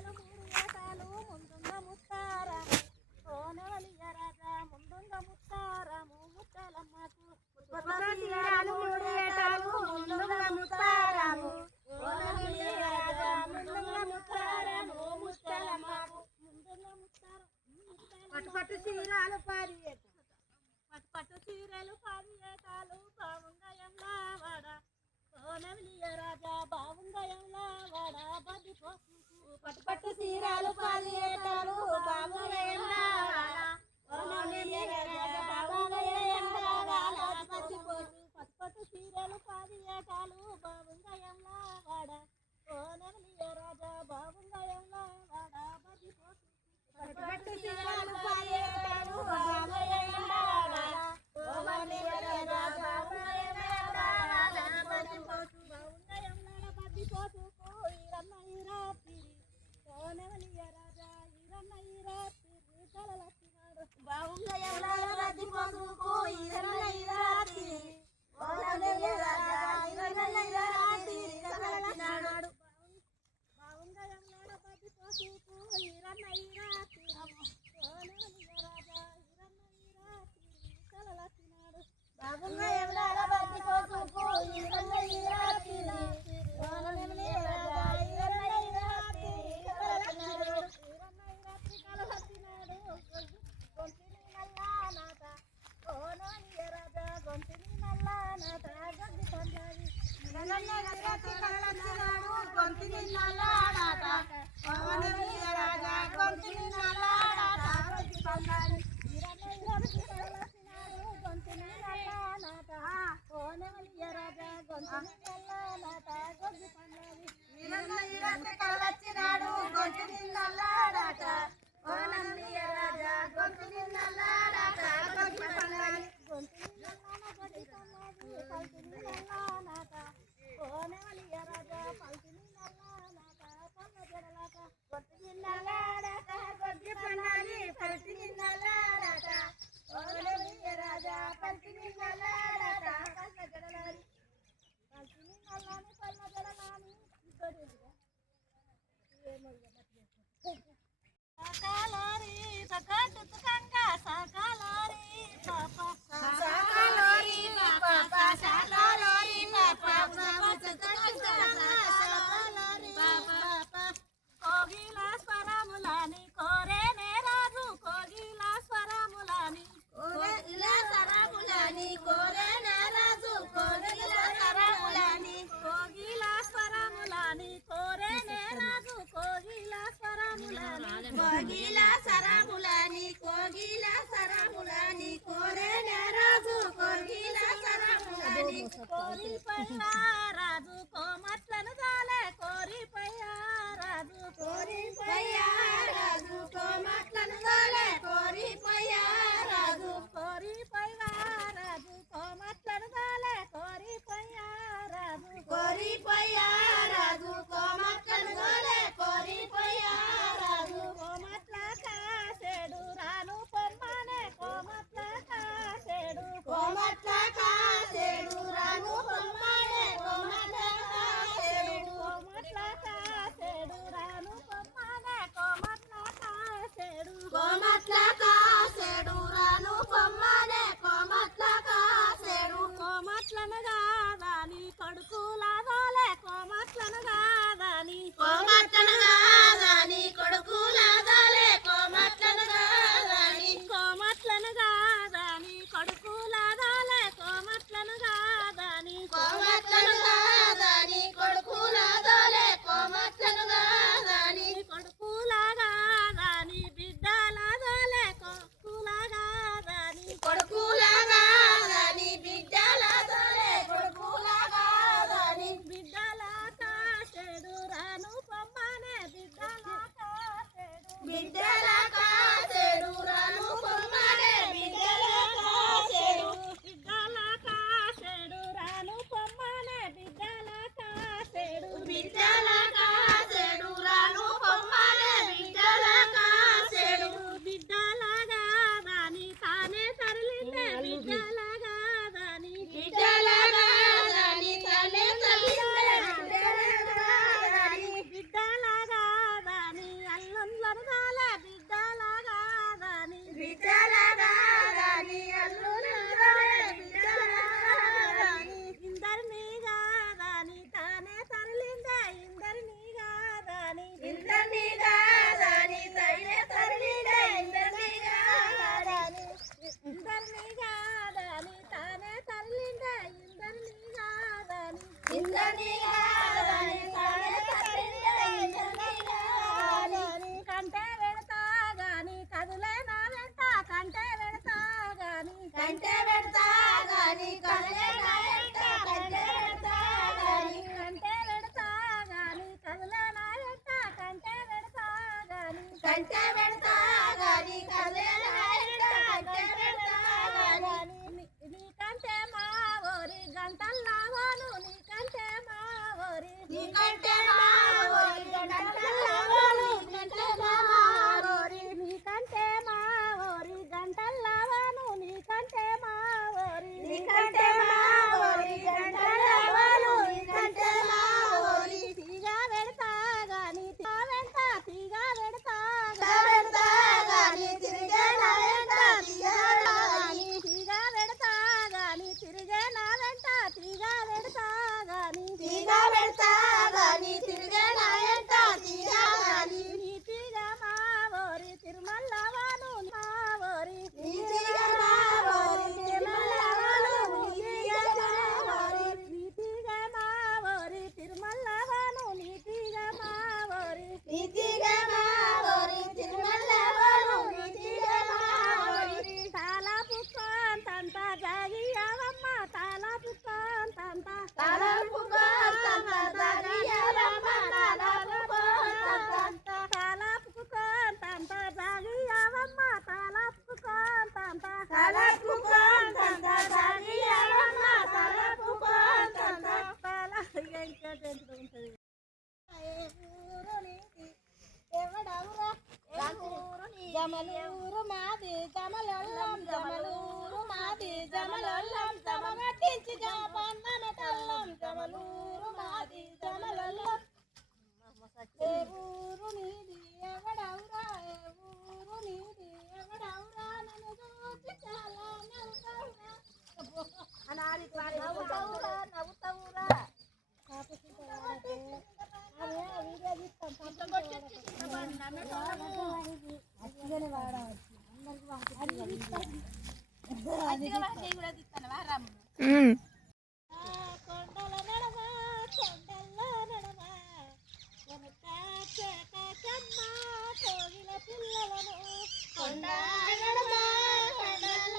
సీరలు మూడు ఏటాలు ముందుంగ ముత్తారం కోనవలియ రాజా ముందుంగ ముత్తారము ముత్తాలమ్మకు సీరాలు మూడు ఏటాలు ముందుంగ ముత్తారము కోనవలియ రాజా ముందుంగ ముత్తారము ముత్తాలమ్మకు ముందుంగ ముత్తారం పట్టు సీరాలు పారి పట్టు చీరలు 10 ఏటాలు బావుంగయంలా వాడ కోనవలియ రాజా బావుంగయంలా వాడ బది పోసుకు పట్టు సీరాలు 10 ఏటాలు బావుంగయంలా వాడ కోనవలియ రాజా బావుంగయంలా వాడ బది పోసు పట్టు చీరలు 10 ఏటాలు బావుంగయంలా వాడ కోనవలియ రాజా బావుంగయంలా వాడ బది పోసు పట్టు సీరాలు 10 ఏటాలు బావుంగయంలా వాడ కోనవలియ రాజా బావుంగయంలా వాడ బది పోసు బావుంగయంలా బది పోసుకు ఈరన్న ఈరాత్రి కోనవలియ రాజా ఈరన్న ఈరాత్రి కలలచ్చినాడు బావుంగయంలా బది పోసుకు ఈరన్న ఈరాత్రి కోనవలియ రాజా ఈరన్న ఈరాత్రి కలలచ్చినాడు బావుంగయంలా బది పోసుకు ఈరన్న ఈరాత్రి కోనవలియ రాజా ఈరన్న ఈరాత్రి కలలచ్చినాడు బావుంగయంలా బది పోసుకు ఈరన్న ఈరాత్రి కోనవలియ రాజా ఈరన్న ఈరాత్రి కలలచ్చినాడు ఈరన్న ఈరాత్రి కలలచ్చినాడు గొంతిని నల్లానాట కోనవలియ రాజా గొంతిని నల్లానాట గడ్డి పండాలి ఈరన్న ఈరాత్రి కలలచ్చినాడు గొంతిని నల్లాడాట కోనవలియ రాజా గొంతిని నల్లాడాట గడ్డి పండాలి ఈరన్న ఈరాత్రి కలలచ్చినాడు గొంతిని నల్లానాట కోనవలియ రాజా గొంతిని నల్లానాట గడ్డి పండాలి ఈరన్న ఈరాత్రి కలలచ్చినాడు గొంతిని నల్లాడాట కోనవలియ రాజా గొంతిని నల్లాడాట గడ్డి పండాలి గొంతిని నల్లాన గడ్డి పండాలి పల్తిని నల్లానాట కోనవలియ రాజా పల్తిని నల్లానాట పల్ల జడలాట గొంతిని నల్లాడాట గడ్డి పండాలి పల్తిని నల్లాడాట కోనవలియ రాజా పల్తిని నల్లాడాట పల్ల జడలాడి పల్తిని నల్లాని పల్ల జడలాని సకాలారి సకటుకంగా సకాలారి పాప సాకాలోరి పాప సాకాలోరి పాప సాకాలోరి పాప కోగిల స్వరములని కోరేనే రాజు కోగిల స్వరములని ఇలా సరములని కోరేనా రాజు కోరిల సరములని కోగిల స్వరములని కోరేనే రాజు కోగిల స్వరములని కోగిల సరములని కోగిల సరములని కోరేనా రాజు కోగిల సరములని కోరిపయ్యా రాజు కోమట్లను జాలే కోరిపయ్యా రాజు కోరిపయ్యా రాజు కోమట్లను దోలే కోరిపయ్యా రాజు కోరిపయ్యా రాజు కోమట్లను జాలే కోరిపయ్యా రాజు కోరిపయ్యా రాజు కోమట్లను దోలే కోరిపయ్యా రాజు కోమట్ల కాసేడు రాను పొమ్మనే కోమట్ల కాసేడు కోమట్ల కాసేడు రాను పొమ్మనే కోమట్ల కాసేడు కోమట్ల కాసేడు రాను పొమ్మనే కోమట్ల కాసేడు కోమట్ల కాసేడు రాను పొమ్మనే కోమట్ల కాసేడు కోమట్లను కాదని కొడుకులా దోలే కోమట్లను కాదని కోమట్లను కాదని కొడుకులా దోలే కోమట్లను కాదని కోమట్లను కాదని కొడుకులా దోలే కోమట్లను కాదని కోమట్లను కాదని కొడుకులా దోలే కోమట్లను కాదని కొడుకులా కాదని బిడ్డల దోలే కొడుకులా కాదని కొడుకులా కాదని బిడ్డల దోలే కొడుకులా కాదని ఉండని కాదని తానే తరిందే ఉండని కాదని కంటే వెడతా గాని కదులే నా వెంట కంటే వెడతా గాని కంటే పెడతా గాని కదలే నా వెంట కంటే పెడతా గాని కంటే వెడతా గాని కదులే నా వెంట కంటే వెడతా గాని కంటే పెడతా గాని కదలే నా వెంట కంటే పెడతా గాని నీకంటే మా ఓరి గంటల్లావాను నీకంటే మా ఓరి నీకంటే మా ఓరి గంటల్లావాను నీకంటే మా ఓరి నీకంటే మా ఓరి గంటల్లావాను నీకంటే మా ఓరి నీకంటే మా ఓరి గంటల్లావాను నీకంటే మా ఓరి తీగా వెడతా గాని తీగా వెంట తీగా వెడతా పెడతా గాని తిరిగే నా వెంట తిరిగే గాని తీగా వెడతా గాని తిరిగే నా వెంట తీగా వెడతా గాని తీగా పెడతా గాని తిరిగే నా వెంట తీగా గాని నీ తీగా మా ఓరి తిరుమల్లవాను మా ఓరి నీతిగా మా ఓరి తిరుమలవాను నీతిగా మా ఓరి నీతిగా మా ఓరి తిరుమల్లవాను నీతిగా మా ఓరి నీతిగా మా ఓరి తిరుమలవాను నీతిగా మా ఓరి తాలాపు కాంతంత జాగియావమ్మ తాలాపు కాంతంత తలపు కోతంత దారియలమ్మ తలపు కోతంత తాలాపు కాంతంత జాగియావమ్మ తాలాపు కాంతంత తలపు కోతంత దారియలమ్మ తలపు కోతంత జమలూరు మాది జమలొల్లం జమలూరు మాది జమలొల్లం జమమట్టించి జమపన్నమెటల్లం జమలూరు మాది జమలొల్లం ఏ ఊరు నీది ఎవడవురా ఏ ఊరు నీది ఎవడవురా నన్ను చూసి చాలా నవ్వుతావురా నవ్వుతావురా నవ్వుతావురా కొండల నడమ కొండల్లో నడమ కొనక చేకమ్మ కోగిల పిల్లలను కొండ నడమ కొండల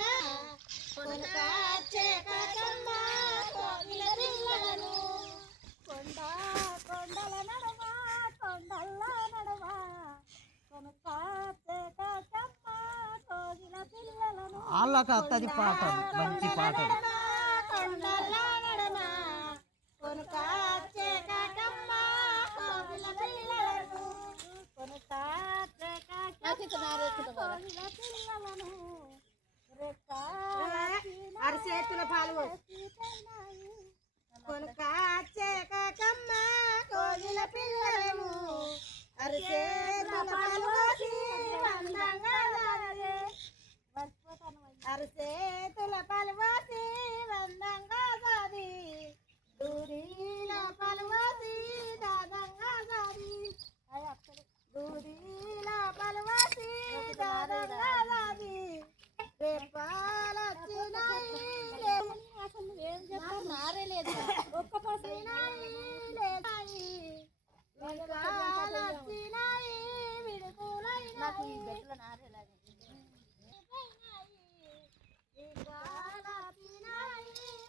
కొనక చేకమ్మ కోగిల పిల్లలను కొండల నడమ కొండల్లో నడమ కొనక చేకమ్మ కోగిల పిల్లలను వాళ్ళకి వస్తుంది పాట మంచి పాట కొండల నడమ కొనక చేకమ్మ కోగిల పిల్లలను కొనక కోగిల పిల్లలను అరిసేతుల పాలు కొనక చేకమ్మ కోగిల పిల్లలను అరిసేతుల పాలు పోసి వందంగా సాగే. అరిసేతుల పాలు పోసి వందంగా సాది దూరీల పాలు పోసి దాదంగా సాది దూరీల పాలు పోసి దాదంగా సాది రేపాలొచ్చినాయి అసలు ఏం చెప్పారు నారే లేదు ఒక్క వచ్చినాయి విడుదలైనాయి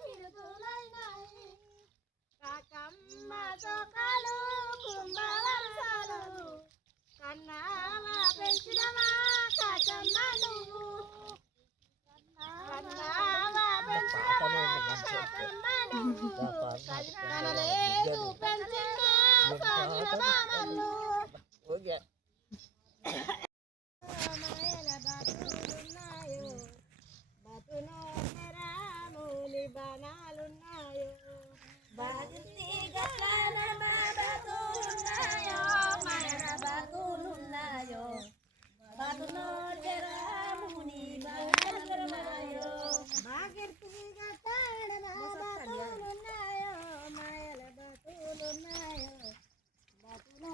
విడుదలైనాయి కాకమ్మ చోకాలు కుంభవర్షాలు కన్నావా పెంచినవా కాకమ్మ నువ్వు కన్నావా పెంచినవా కాకమ్మ నువ్వు కనలేదు పెంచిన సాగిన మామల్లు మాయల బతులున్నాయో బతులో రాములి బాణాలున్నాయో బాధించి గలన బతులున్నాయో మాయల బతులున్నాయో బతులో రాముని బాణాలున్నాయో బాగిర్తి గట్టన బతులున్నాయో మాయల బతులున్నాయో బతులో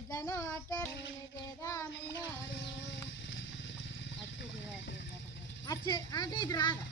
ఎట్లనో అట్టని చేద్దామన్నాడు. అంటే ఇది రాగా